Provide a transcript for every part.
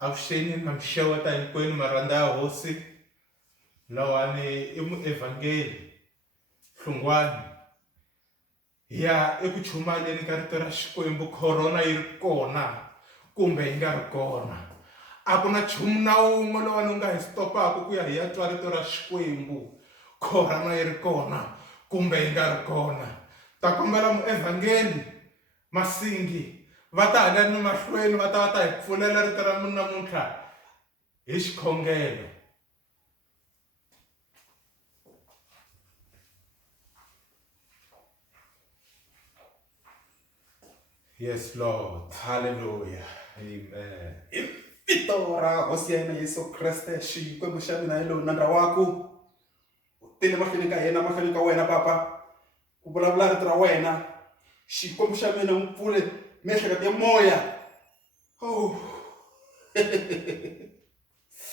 Avuxeni na mixeweta hinkwenu marhandza ya hosi lawani i muevhangeli Hlungwane hi ya eku chumaleni ka rito ra Xikwembu. Corona yi ri kona kumbe yi nga ri kona, a ku na nchumu na wun'we lowu ni nga hi stopaku ku ya hi ya twa rito ra Xikwembu. Corona yi ri kona kumbe yi nga ri kona. Ta kombela muevhangeli Masingi va ta haleni mahlweni va ta hi pfulela rito ra namuntlha hi xikhongelo. Yes Lord, hallelujah, amen. Hi vito ra hosi ya hina Yesu Kreste, Xikwembu xa mina hi lowu nandza waku u tile mahlweni ka hina, mahlweni ka wena Papa, ku vulavula rito ra wena. Xikwembu xa mina n'wi pfule miehleketo ya moya.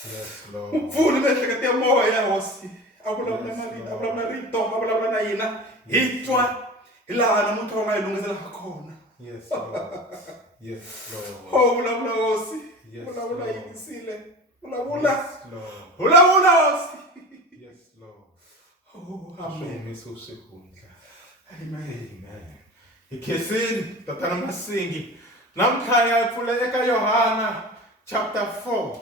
Yes Lord, N'wi pfule miehleketo ya moya hosi, a vulavula na rito, a vulavula rito, a vulavula na hina hi twa hi laha namuntlha va nga hi lunghiselaka kona. yes Lord, yes Lord, Vulavula hosi, Yes, vulavula Lord. yingisile, vulavula, yes Lord, vulavula hosi. yes Lord. Amen. Amen. Usihundla. Amen. Amen. Hi khensini tatana Masingi. Namuntlha hi ya pfula eka Yohana chapter 4.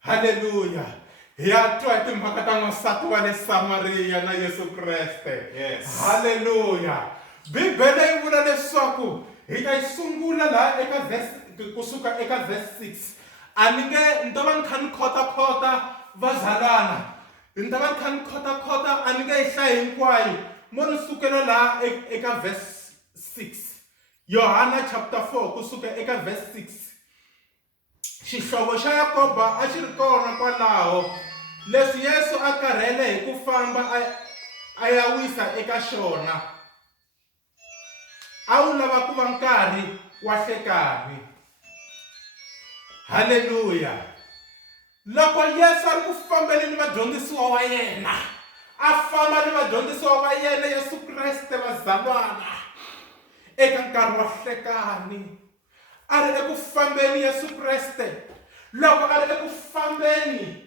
Hallelujah. Hi ya twa hi timhaka ta n'wansati wa le Samariya na Yesu Kreste. Yes. Hallelujah. Bibele yi vula leswaku hi ta yi sungula laha eka kusuka eka verse 6. A ni nge ni ta va ni kha ni khotakhota vazalwana. Ni ta va ni kha ni khotakhota, a ni nge yi hlayi hinkwayo. Mo ni sukela laha eka verse 6. Yohana chapter 4 kusuka eka verse 6. Xihlovo xa Yakoba a xi ri kona kwalaho. Leswi Yesu a karhele hi ku famba a ya wisa eka xona. A wu lava ku va nkarhi wa nhlekani. Hallelujah. Loko Yesu a ri ku fambeni ni vadyondzisiwa wa yena, a famba ni vadyondzisiwa va yena Yesu Kreste vazalwana eka nkarhi wa nhlekani. A ri eku fambeni Yesu Kreste, loko a ri eku fambeni,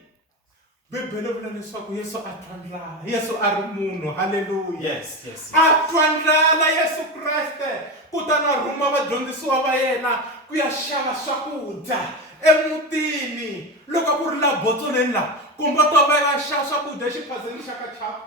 Bibele vula leswaku Yesu a twa ndlala. Yesu a ri munhu, hallelujah. Yes, yes. A twa ndlala Yesu Kreste, kutani a rhuma vadyondzisiwa va yena ku ya xava swakudya emutini. Loko ku ri laha botsoleni laha, kumbe to va ya xava swakudya exiphazeni xa ka Chapa,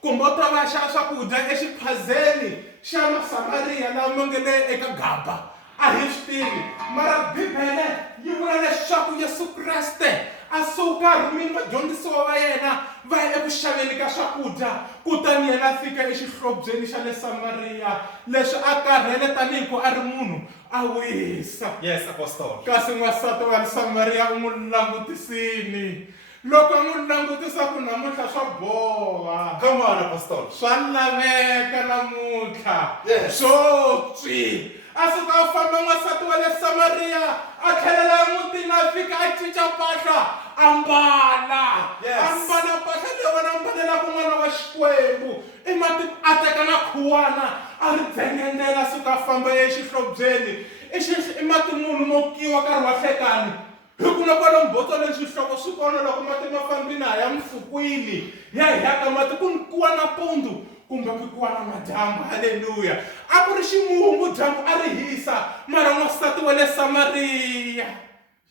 kumbe to va ya xava swakudya exiphazeni xa Masamariya lama nga le eka Gaba. A hi swi tivi, mara Bibele yi vula leswaku Yesu Kreste a suka a rhumile vadyondzisiwa va yena va ya eku xaveni ka swakudya, kutani yena a fika exihlobyeni xa le Samariya. Leswi a karhele tanihi ku a ri munhu a wisa. Yes, Apostle. Kasi n'wansati wa le Samariya u n'wi langutisile. Loko n'wi langutisa ku namuntlha swa boha. Come on, Apostle. Swa laveka namuntlha. Yes. Swo twi. A suka a famba n'wansati wa le Samariya a tlhelela emutini a fika a cinca mpahla a mbala. Yes. A mbala mpahla leyi wena ambalelaka n'wana wa Xikwembu. A teka na khuwana a ri dzengendela, a suka a famba exihlobyeni. I mati munhu mo kiwa nkarhi wa nhlekani. Hi ku na kwalomu botsoleni swihlovo swi kona loko mati ma fambini a ya mfukwini ya hiyaka mati ku nkiwa nampundzu kumbe ku kiwa na madyambu. Haleluya. A ku ri ximumu, dyambu a ri hisa, mara n'wansati wa le Samariya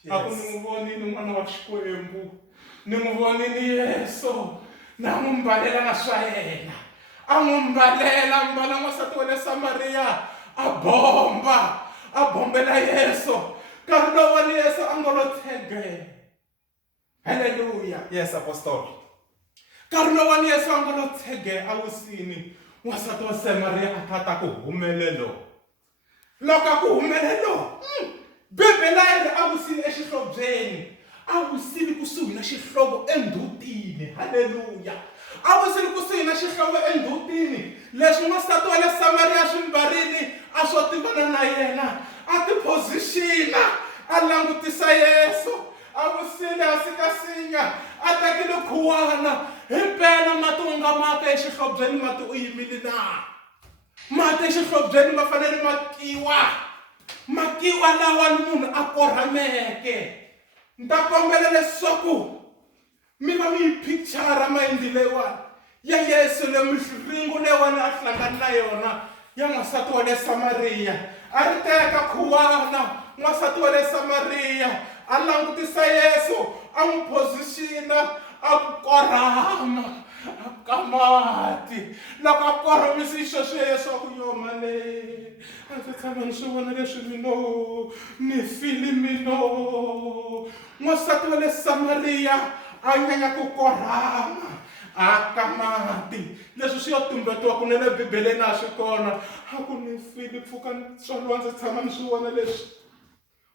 a ku ni n'wi vonini n'wana wa Xikwembu, ni n'wi vonini Yesu, na n'wi mbalela na swa yena. A n'wi mbalela mbala n'wansati wa le Samariya a bomba, a bombela Yesu. Nkarhi lowani Yesu a nga lo tshege. Haleluya. Yes, Apostle. Nkarhi lowani Yesu a nga lo tshege a wisini, n'wansati wa Samariya a kha ku humelelo. Loko a ku humelelo, Bibele yi ri a wisile exihlobyeni. A wisile kusuhi na xihlovo endhutini. Haleluya. A wisile kusuhi na xihlovo endhutini. Leswi n'wansati wa le Samariya swi mbarile a swo tivana na yena. A ti positiona, a langutisa Yesu. A wisile a sikasinya, a tekile khuwana. Himpela mati u nga maka exihlobyeni, mati u yimile na. Mati exihlobyeni ma fanele makiwa lawa munhu a korhameke. ni ta kombela leswaku mi va mi yi picture mayindi leyiwani ya Yesu ringu leyiwani a hlangana na yona ya n'wansati wa le Samariya. A ri teka khuwana n'wansati wa le Samariya a langutisa Yesu a n'wi positiona a ku korhama ka mati. Loko a korhomise xo Yesu a ku yo mane a ndzi tshama ni swi vona leswi mino ni fili mino. N'wansati wa le Samariya a nyanya ku korhama aka mati. Leswi swi yo tumbetiwa ku na le Bibeleni a swi kona. A ku ni fili mpfhuka tswariwa ndzi tshama ni swi vona leswi.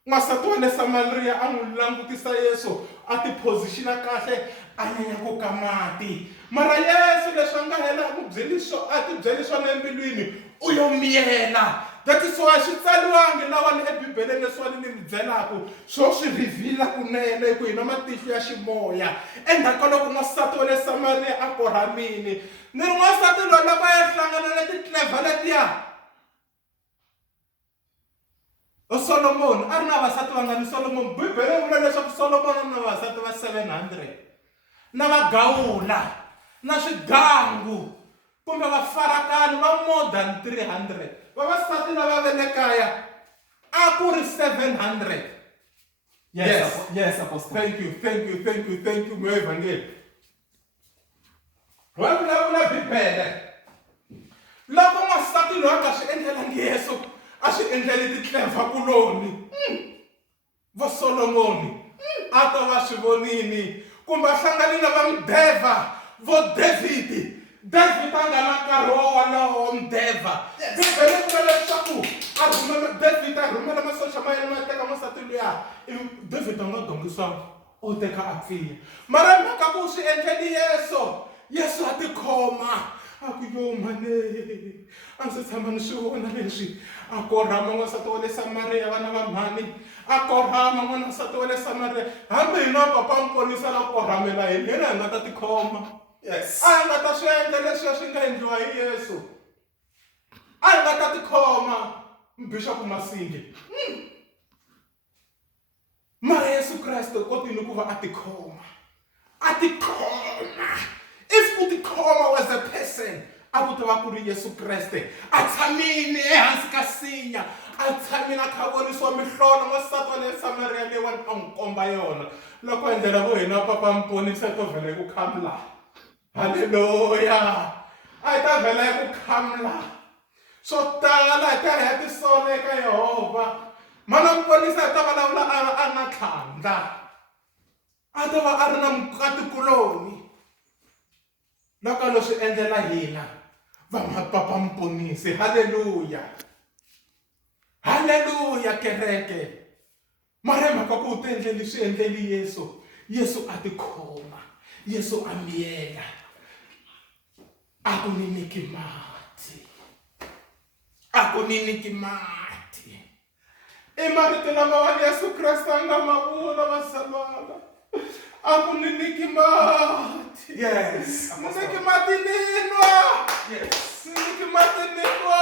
N'wansati wa le Samariya a n'wi langutisa Yesu a ti positiona kahle a nyanya ku ka mati. Mara Yesu leswi a nga hela a ti byeli swona embilwini u yo miyela. That is why swi tsaliwangi lawani eBibeleni leswiwani ni mi byelaku swo swi rivhila kunene ku hina matihlo ya ximoya. Endzhaku ka loko n'wansati wa le Samariya a korhamini ni ri n'wansati loyi loko a ya hlangana na titlevha letiya. Solomon a ri na vasati vangani Solomon? Bibele yi vula leswaku Solomon a ri na vasati va 700 na vagawula na swigangu kumbe vafarakani va more than 300. Vavasati lava ve le kaya a ku ri 700. Yes, Apostle. Thank you muevangeli. Wa vulavula Bibele loko n'wansati loyi a nga swi endlelangi Yesu a swi endleli titlevha kuloni vo Solomoni a ta va swi vonini kumbe a hlangani na va mudevha vo David a nga na nkarhi wolowo wa mudevha. Bibele yi vula leswaku David a rhumela masocha ma yena ma ya teka n'wansati luya. David a nga dongisiwa o teka a pfiya. Mara hi mhaka ku swi endleli Yesu a tikhoma a ku yo mane a ndzi tshama ni swi vona leswi. A korhama n'wansati wa le Samariya vana va mhani a korhama n'wansati wa le Samariya. Hambi hina papa mponisa la korhamela hi yena hi nga ta tikhoma. Yes. A hi nga ta swi endla leswi swi nga endliwa hi Yesu. A hi nga ta tikhoma Bishop Masingi. Mara Yesu Kreste u kotile ku va a tikhoma. A tikhoma. If ku tikhoma was a person a ku ta va ku ri Yesu Kreste a tshamini ehansi ka sinya a tshamini a kha vonisiwa mihlolo n'wansati wa le Samariya leyiwani a n'wi komba yona. Loko endlela vo hina papa mponisa to vhele ku khamla. Haleluya. A hi ta vhela ku khamla swo tala hi karhi ya tisola eka Yehova. Mana mponisa hi ta vulavula a na tlhandla a ta va a ri na mukatikuloni. Loko leswi endlela hina va mapapa mponisi. Haleluya kereke. Mara hi mhaka ku u ti endleli swi endleli Yesu a tikhoma. Yesu a miyela a ku ni nyiki mati. A ku ni nyiki mati. I marito lamawani Yesu Kreste a nga ma vula vasalwana. A ku ni nyiki mati. Yes. Ni nyiki mati ni nwa. Yes. Ni nyiki mati ni nwa.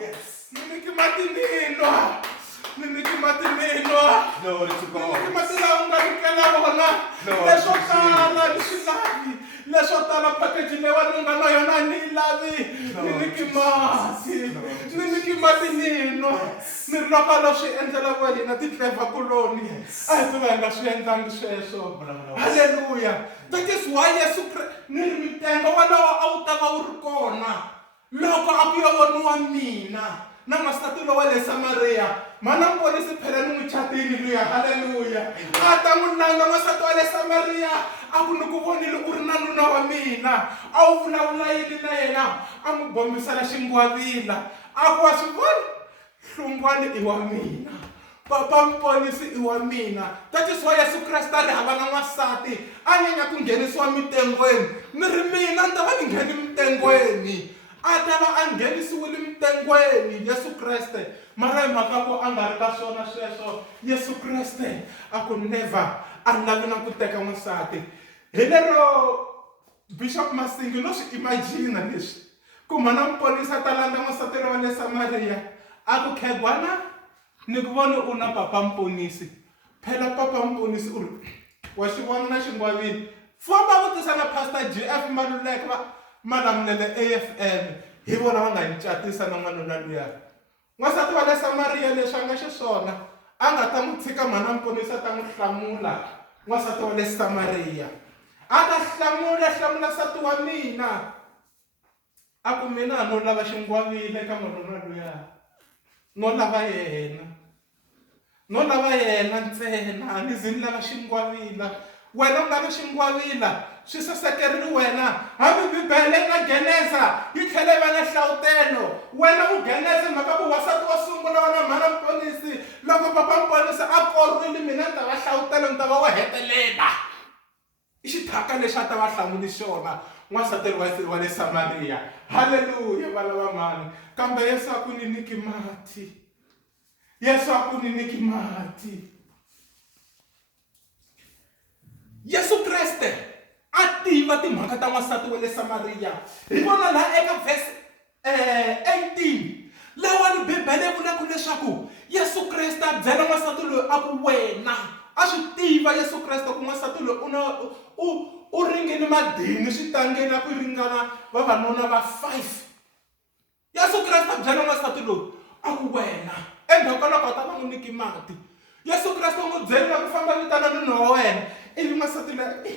Yes. Ni nyiki mati ni nwa. Ni nyiki mati ni nwa. Glory to God. Ni nyiki mati lawa u nga nyikela vona. Leswo tala ni swi lavi. Leswo tala package leyiwani u nga na yona a ni yi lavi. Ni nyiki mati. Ni nyiki mati ni nwa. Ni ri loko lo swi endlela vo hina titlevha kuloni. A hi tuva hi nga swi endlangi sweswo. Haleluya. That is why Yesu Kreste ni ri mitengo walawo a wu ta va wu ri kona loko a ku yo voniwa mina na n'wansati lowa le Samariya. Mana mponisi phela ni n'wi chatile luya. Haleluya. A ta n'wi langa n'wansati wa le Samariya a ku ni ku vonile u ri na nuna wa mina. A wu vulavula yini na yena a n'wi bombisela xingwavila a ku wa swi vona hlungwane i wa mina. Papa mponisi i wa mina. That is why Yesu Kreste a ri hava na n'wansati a nyanya ku nghenisiwa mitengweni. Ni ri mina ni ta va ni ngheni mitengweni. A ta va a nghenisiwile mitengweni Yesu Kreste. Mara hi mhaka ku a nga ri ka swona sweswo Yesu Kreste a ku never a lavi na ku teka n'wansati. Hi lero Bishop Masingi no swi imagine leswi ku mana mponisa ta landza n'wansati wa le Samariya a ku khegwana ni ku vona u na papa mponisi phela papa Mponisi u ri wa xi vona na xingwavila famba vutisa na pastor GF Maluleke va Malamulele AFM hi vona va nga ni catisa na n'wanuna luya n'wansati wa le Samaria leswi a nga xiswona a nga ta n'wi tshika mhana Mponisi a ta n'wi hlamula n'wansati wa le Samaria a ta hlamula nsati wa mina a ku mina no lava xingwavila eka n'wanuna luya no lava yena ntsena a ni zi ni lava xingwavila wena u nga na xingwavila swi sasekeriwi wena hambi Bibele na Geneza yi tlhela yi va na nhlawutelo wena u Geneza mhaka ku wasati wa sungula wa na mhana Mponisi loko papa Mponisi a korile mina ni ta va nhlawutelo ni ta va wo hetelela i xithaka lexi a ta va hlamuli xona n'wansati wa le Samaria haleluya vana va mani kambe Yesu a ku ni niki mati Yesu a ku ni niki mati Yesu Kreste a tiva timhaka ta n'wansati wa le Samaria hi vona laha eka verse 18 lawa Bibele vulaka leswaku Yesu Kreste a byela n'wansati loyi a ku wena a swi tiva Yesu Kreste ku n'wansati loyi u ringene madini switangeni a ku ringana vavanuna va 5 Yesu Kreste a byela n'wansati loyi a ku wena endzhaku ka loko a ta va n'wi niki mati Yesu Kreste u n'wi byerile ku famba vitana nuna wa wena ivi n'wansati loyi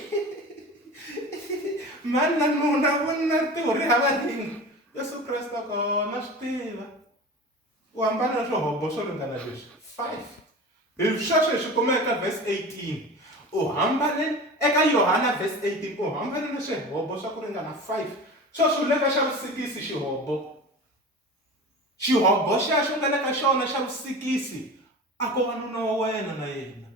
mani na nuna vona tihori hava ringa Yesu Kreste kona swi tiva u hambana na swihobo swo ringana leswi 5 hi sweswo swi kumeka verse 18 u hambane eka Yohana verse 18 u hambane na swihobo swa ku ringana 5 sweswo le ka xa vusikisi xihobo xexo nga le ka xona xa vusikisi a ko va nuna wa wena na yena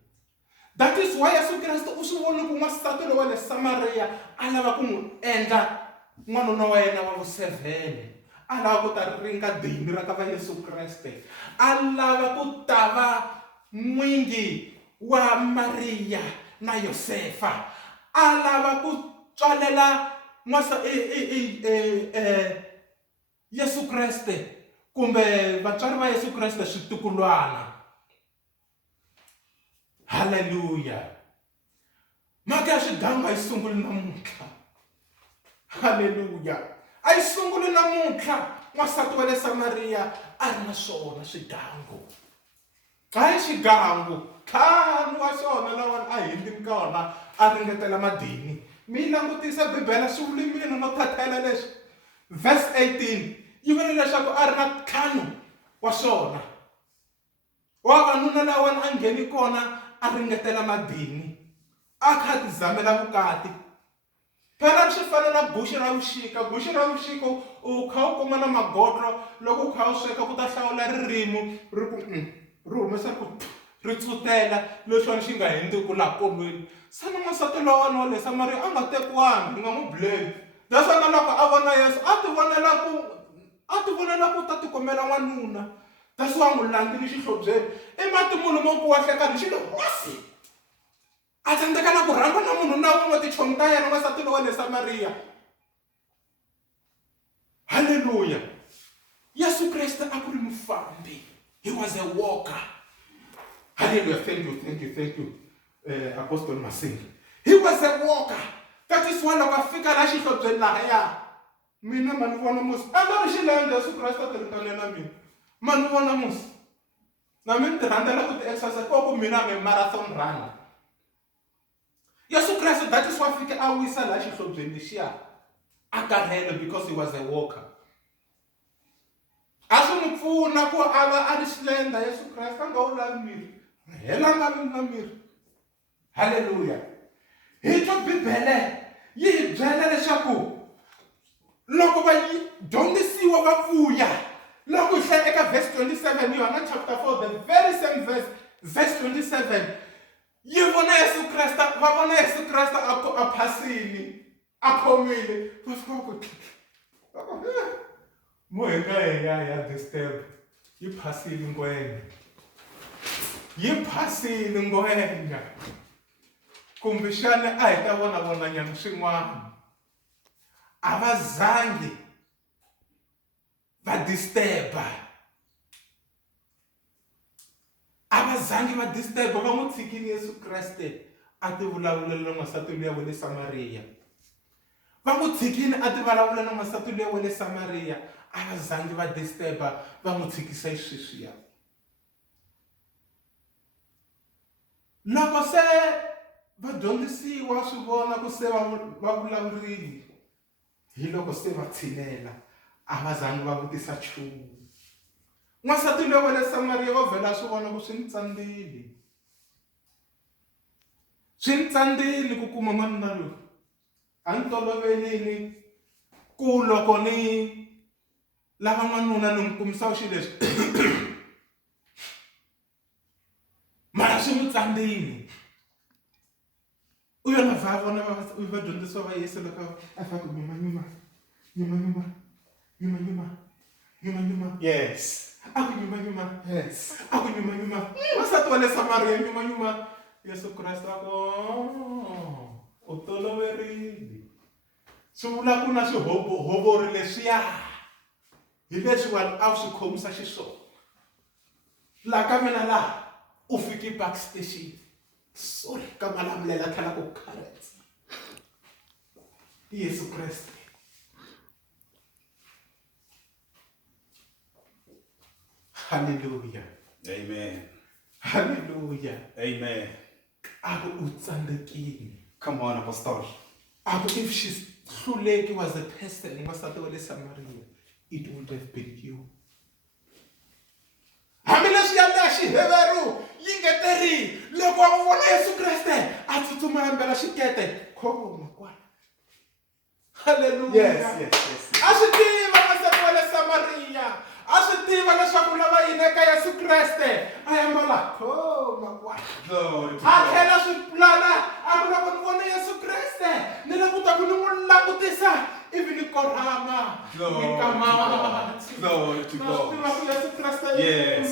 that is why Yesu Kreste u swi vona ku n'wansati loyi wa le Samaria a lava ku n'wi endla n'wanuna wa yena wa vu7 a lava ku ta ringa dini ra ka va Yesu Kreste a lava ku ta va n'wingi wa Maria na Yosefa a lava ku tswalela Yesu Kreste kumbe vatswari va Yesu Kreste switukulwana haleluya mhaka ya swiganga a yi sunguli namuntlha haleluya a yi sunguli namuntlha n'wansati wa le Samaria a ri na swona swigangu hayi xigangu ntlhanu wa swona lawa a hindzini ka wona a ringetela madini mi langutisa Bibele swi vulimini no thathela leswi verse 18 yi vula leswaku a ri na ntlhanu wa swona vavanuna lawa a ngheni kona a ringetela madini a kha a tizamela vukati phela swi fana na guxe ra vuxika u kha u kuma na magodlo loko u kha u sweka ku ta hlawula ririmi ri humesa ku ri tsutela leswiwani xi nga hundziku laha kolweni sana n'wansati lowa wa le Samaria a nga tekiwangi hi nga n'wi blame leswaku loko a vona Yesu a ti vonela ku ta tikumela n'wanuna kasi wa n'wi landzini xihlobyeni ematimuni mo ku wa hleka ni xilo hosi a tsandzeka na ku rhamba na munhu na wun'we tichomi ta yena n'wansati lowa le Samaria haleluya Yesu Kreste a ku ri mufambi he was a walker hallelujah thank you Apostle Masinga he was a walker that is why loko a fika la xihlobyeni lahaya mina mani vona musi a nga ri xilendze Yesu Kreste a tirhitane na mina mani vona musi na mina ti rhandzela ku ti exercise ku mina I'm a marathon runner Yesu Kreste that is why fika a wisa la xihlobyeni lexiya a karhele because he was a walker a swi n'wi pfuna ku a va a ri xilendza Yesu Kreste a nga wu lavi miri hela nga vi na miri haleluya hi twa Bibele yi hi byela leswaku loko va dyondzisiwa va vuya loko hi hlaya eka verse 27 Yohana chapter 4 the very same verse 27 yi vona Yesu Kreste va vona Yesu Kreste a phasini a khomile va fika ku mo ya disturb yi phasile ngwenya kumbe xana a hi ta vona nyana swin'wana a va zangi va disturba a va zangi va disturb va n'wi tshikini Yesu Kreste a ti vulavulela n'wansati luya wa le Samariya. Va n'wi tshikini a ti vulavula na n'wansati luya wa le Samariya a va zangi va disturb va n'wi tshikisa sweswiya. Loko se vadyondzisiwa swi vona ku se va vulavurile hi loko se va tshilela a va zangi va vutisa nchumu. N'wansati luya wa le Samariya va vhela swi vona ku swi ni tsandzile. Swi ni tsandzile ku kuma n'wanuna loyi. A ni toloverile ku loko ni lava n'wanuna ni n'wi kumisaka xilo lexi mara swi ni tsandzile. U yona va vona vadyondzisiwa va Yesu loko a fa ku nyuma. Yes. A ku nyuma. Yes. A ku nyuma. N'wansati wa le Samariya nyuma. Yesu Kreste a ku u toloverile. Swi vula ku na swihovori leswiya hi leswiwani a swi khomisa xiswona. Laha ka mina laha u fike Park Station. Sorry ka malamulela tlhela ku correct. Yesu Kreste. Hallelujah. Amen. Hallelujah. Amen. Aku u tsandzekile. Come on, Apostle. Aku if Hluleki was a person n'wansati wa le Samariya, it would have been you. Hambileswi ya le Xiheveru yi ngeteri loko a vona Yesu Kreste a tsutsuma ambala xikete khoma kwala. Hallelujah. Yes. A swi tiva n'wansati wa le Samariya. A swi tiva leswaku lava yini eka Yesu Kreste a yambala khoma kwala. Glory to A God. tlhela swi pulana a ku loko ni vona Yesu Kreste ni languta ku ni n'wi langutisa ivi ni korhama. Glory to God. Yesu Kreste Yes.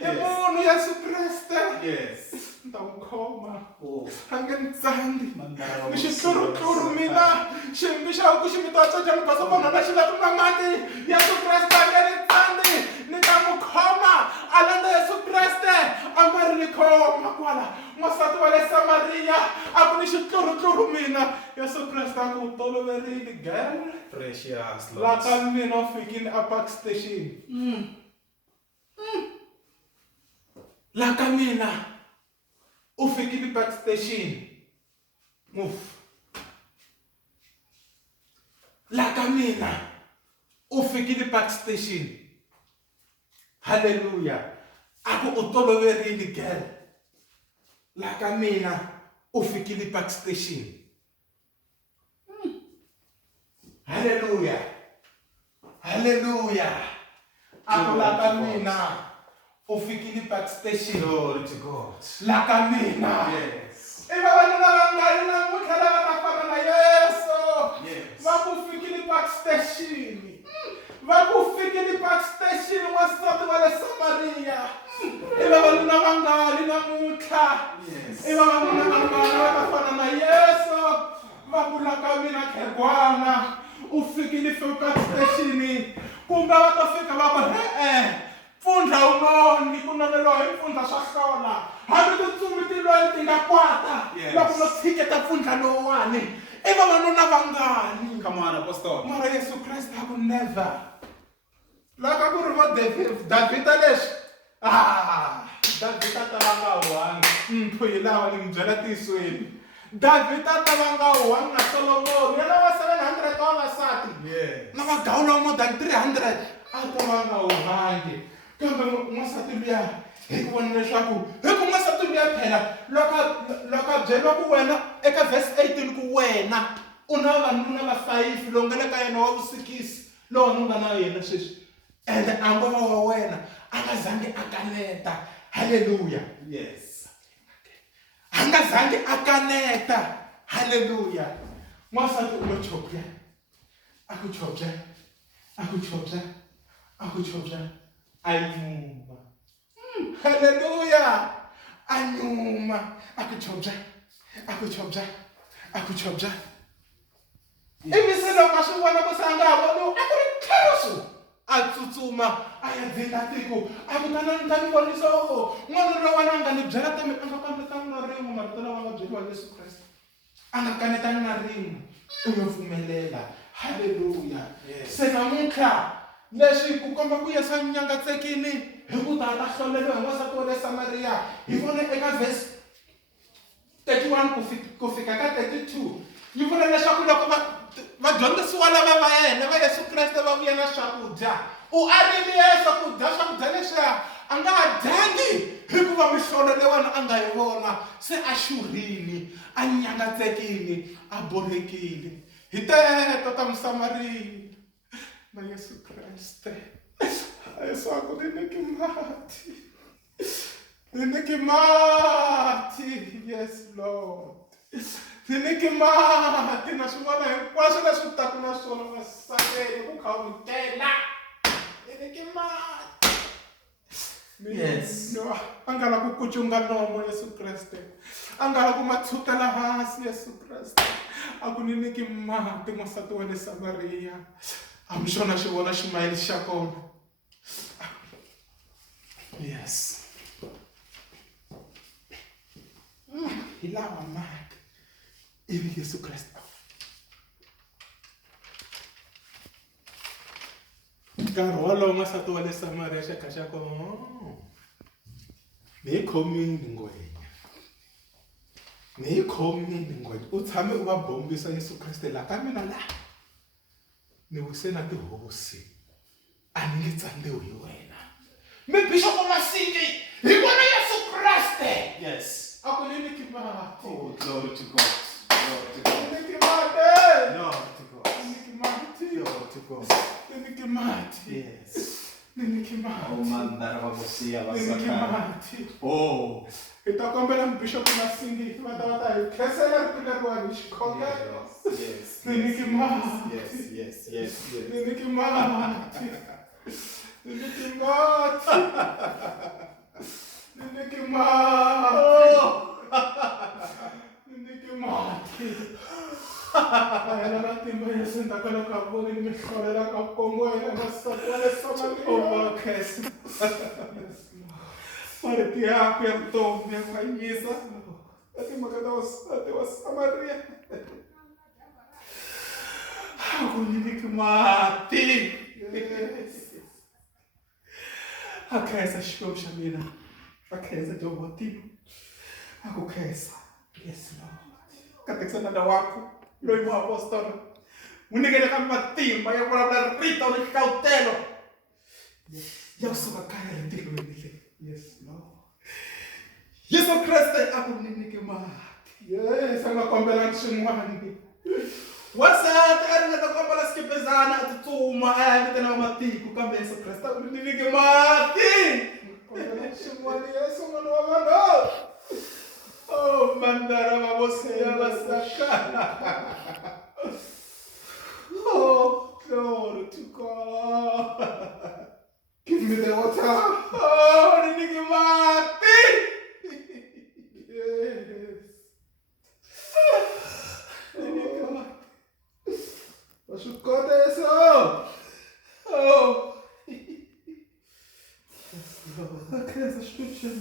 i munhu Yesu Kreste. Yes. Ni ta n'wi khoma. Oh. A nge ni tsangi. Mandala wa Ni xitluruturu mina ximbi xa ku xi vitiwa Tsotswana Basopana na xi la ku nga mati. Yesu Kreste a nge ni tsangi. Ni ta n'wi khoma a landza Yesu Kreste a mbarile khoma kwala. N'wansati wa le Samariya a ku ni xitluruturu mina. Yesu Kreste a ku toloverile girl. Precious Lord. Laha ka mina u fikile a Park Station. Laha ka mina u fikile Park Station. Move. Laha ka mina u fikile Park Station. Hallelujah. A ku u toloverile girl. Laha ka mina u fikile Park Station. Hallelujah. Hallelujah. A ku laha ka mina u fikile Park Station. Glory to God. Laha ka mina. Yes. I vavanuna vangani namuntlha lava nga fana na Yesu. Yes. Va ku fikile Park Station. Va ku fikile Park Station n'wansati wa le Samariya. I vavanuna vangani namuntlha. Yes. I vavanuna vangani va nga fana na Yesu. Va ku laha ka mina khegwana u fikile Park Station. Kumbe va ta fika va ku mpfundla wun'wani ku noneliwa hi mpfundla swa hlola. Hambi tintsumi ti loyi ti nga kwata. Yes. Loko no tshiketa mpfundla lowuwani. I vavanuna vangani. Come on, Apostle. Mara Yesu Kreste a ku never. Laha ka ku ri vo Davhida leswi. Davhida ta va nga huwangi. Mpho hi lawa ni mi byela tisweni. Davhida ta va nga huwangi na Solomoni. Yena wa 700 wa vavasati. Yes. Na vagawula more than 300 a ta va nga huwangi. Kambe n'wansati luya hi ku vona leswaku hi ku n'wansati luya phela loko a byeriwa ku wena eka verse 18 ku wena u na vavanuna va 5 lowu nga le ka yena wa vu6 lowu ni nga na yena sweswi ende a ngo va wa wena a nga zangi a kaneta. Haleluya. Yes. A nga zangi a kaneta. Haleluya. N'wansati u lo chopya a ku chopya a ku chopya a ku chopya a nyuma. Haleluya. A nyuma a ku chopya a ku chopya a ku chopya. Ivi se loko a swi vona ku se a nga ha voniwi a ku ri tlhelo a tsutsuma a ya dzina tiko a kutana ni ta ni vonisa n'wana lowana a nga ni byela a nga kanetani na rin'we marito lawa nga byeriwa Yesu Kreste a nga kanetani na rin'we u yo pfumelela. Haleluya. Se namuntlha leswi ku komba ku Yesu a nyangatsekile hi ku ta ta hloleriwa hi n'wansati wa le Samariya hi vona eka verse 31 ku fika ka 32 yi vula leswaku loko vadyondzisiwa lava va yena va Yesu Kreste va vuya na swakudya u arile swakudya leswiya a nga ha dyangi hikuva mihlola leyiwani a nga yi vona se a xurhile a nyangatsekile a borekile. Hi teto ta Musamariya na Yesu Kreste Yesu a ku ni nyiki mati. Yes Lord, ni nyiki mati na swin'wana hinkwaswo leswi taka na swona masakeni ku kha u tela ni nyiki mati. Yes. A nga la ku kucunga nomo Yesu Kreste a nga la ku matshutela hansi Yesu Kreste a ku ni nyiki mati n'wansati wa le Samariya hambi xona xi vona ximayili xa kona. Yes. Hi lawa mati ivi Yesu Kreste nkarhi wolowo n'wansati wa le Samariya xa kha xa kona ni hi khomini ngwenya ni hi khomini ngwenya u tshame u va bombisa Yesu Kreste laha ka mina laha ni wise na tihosi a ni nge tsandziwi hi wena mi Bishop Masingi hi vona Yesu Kreste. Yes. A ku ni nyiki mati. Oh, glory to God. Glory to God. Ni nyiki mati. Glory to God. Ni nyiki mati. Glory to God. Ni nyiki mati. Yes. Ni nyiki mati. Oh, mandara vabosia Ni nyiki vasakara. mati. Oh. Hi ta kombela Bishop Masingi va ta hi khensela ripfile riwani xikhongelo. Yes. Ni nyiki mati. Yes. Ni nyiki mati. Ni nyiki mati. Ni nyiki mati. Ni nyiki mati. Ayana matimba Yesu ndakala ka voni ni mihlolela ka kongwela n'wansati wa le Samariya. Yes. Marito yakho ya vutomi ya ku hanyisa na timhaka ta wasati wa Samariya a ku ni nyiki mati. A khensa Xikwembu xa mina a khensa Jehovha tiko a ku khensa. Yes Lord, ka tekisa nala wako loyi muapostoli n'wi nyikele ka matimba ya vulavula rito ni nhlavutelo ya kusuka kaya etilweni leyi. Yes Lord, Yesu Kreste a ku ni nyiki mati. Yes, a nga kombelanga swin'wana wasati a ri nga ta kombela skipezana a tsutsuma a ya vitana vamatiko kambe Yesu Kreste a ku ni nyiki mati. Kombela xin'wana Yesu n'wana wa vanhu. Oh, mandara vabosia vasakara. Oh, glory to God. Give me the water. Oh, ni nyiki mati. Yes. Ni nyiki mati. Wa swi kota Yesu. Oh. Yes, Lord. Okay, that's a scripture.